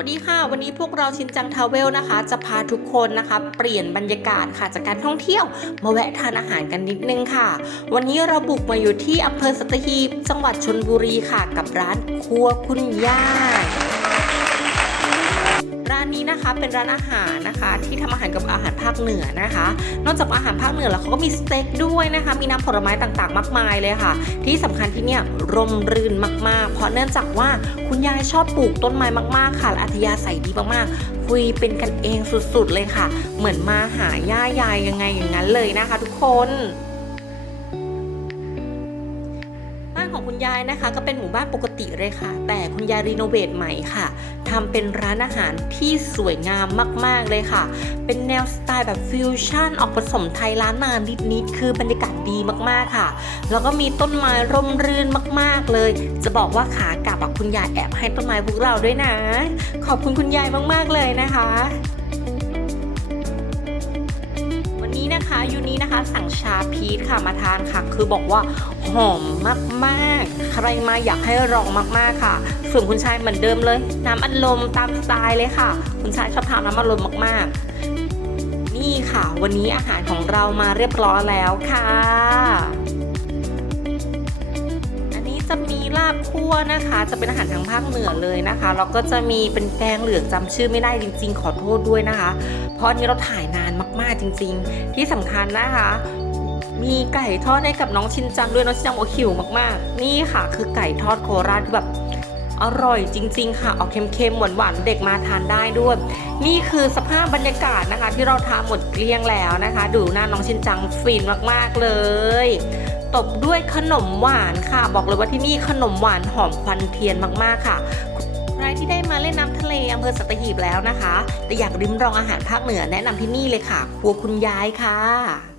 วัสดีค่ะ วันนี้พวกเราชินจังทาวเวลนะคะ จะพาทุกคนนะคะ เปลี่ยนบรรยากาศค่ะจากการท่องเที่ยว มาแวะทานอาหารกันนิดนึงค่ะ วันนี้เราบุกมาอยู่ที่อำเภอสัตหีบจังหวัดชนบุรีค่ะ กับร้านครัวคุณย่าานนี้นะคะเป็นร้านอาหารนะคะ ที่ทำอาหารกับอาหารภาคเหนือนะคะ นอกจากอาหารภาคเหนือแล้วเขาก็มีสเต็กด้วยนะคะ มีน้ำผลไม้ต่างๆ มากมายเลยค่ะ ที่สำคัญที่เนี่ยร่มรื่นมากๆ เพราะเนื่องจากว่าคุณยายชอบปลูกต้นไม้มากๆ ค่ะและอัธยาศัยดีมากๆ คุยเป็นกันเองสุดๆเลยค่ะ เหมือนมาหาย่ายายยังไงอย่างนั้นเลยนะคะ ทุกคนบ้านของคุณยายนะคะ ก็เป็นหมู่บ้านปกติเลยค่ะ แต่คุณยายรีโนเวทใหม่ค่ะ ทำเป็นร้านอาหารที่สวยงามมาก ๆ เลยค่ะ เป็นแนวสไตล์แบบฟิวชั่นออกผสมไทยล้านนานิดๆคือบรรยากาศดีมาก ๆ ค่ะ แล้วก็มีต้นไม้ร่มรื่นมาก ๆ เลย จะบอกว่าขากลับคุณยายแอบให้ต้นไม้พวกเราด้วยนะ ขอบคุณคุณยายมาก ๆ เลยนะคะ นะคะยูนี้นะคะ สั่งชาพีชค่ะมาทานค่ะ คือบอกว่าหอมมากๆ ใครมาอยากให้ลองมากๆค่ะ ส่วนคุณชายเหมือนเดิมเลย น้ำอัดลมตามสไตล์เลยค่ะ คุณชายชอบทานน้ำอัดลมมากๆ นี่ค่ะ วันนี้อาหารของเรามาเรียบร้อยแล้วค่ะ ลาบคั่วนะคะ จะเป็นอาหารทางภาคเหนือเลยนะคะแล้วก็จะมีเป็นแกงเหลืองจำชื่อไม่ได้จริง ๆ ขอโทษด้วยนะคะ เพราะอันนี้เราถ่ายนานมากๆจริง ๆ ที่สำคัญนะคะมีไก่ทอดให้กับน้องชินจังด้วยน้องชินจังโอคิวมากๆ นี่ค่ะ คือไก่ทอดโคราชคือแบบอร่อยจริง ๆ ค่ะออกเค็มๆหวานๆเด็กมาทานได้ด้วย นี่คือสภาพบรรยากาศนะคะ ที่เราทานหมดเกลี้ยงแล้วนะคะ ดูหน้าน้องชินจังฟินมากๆเลย ตบด้วยขนมหวานค่ะ บอกเลยว่าที่นี่ขนมหวานหอมควันเทียนมาก ๆ ค่ะใครที่ได้มาเล่นน้ำทะเลอำเภอสัตหีบแล้วนะคะ แต่อยากริมรองอาหารภาคเหนือแนะนำที่นี่เลยค่ะ ครัวคุณยายค่ะ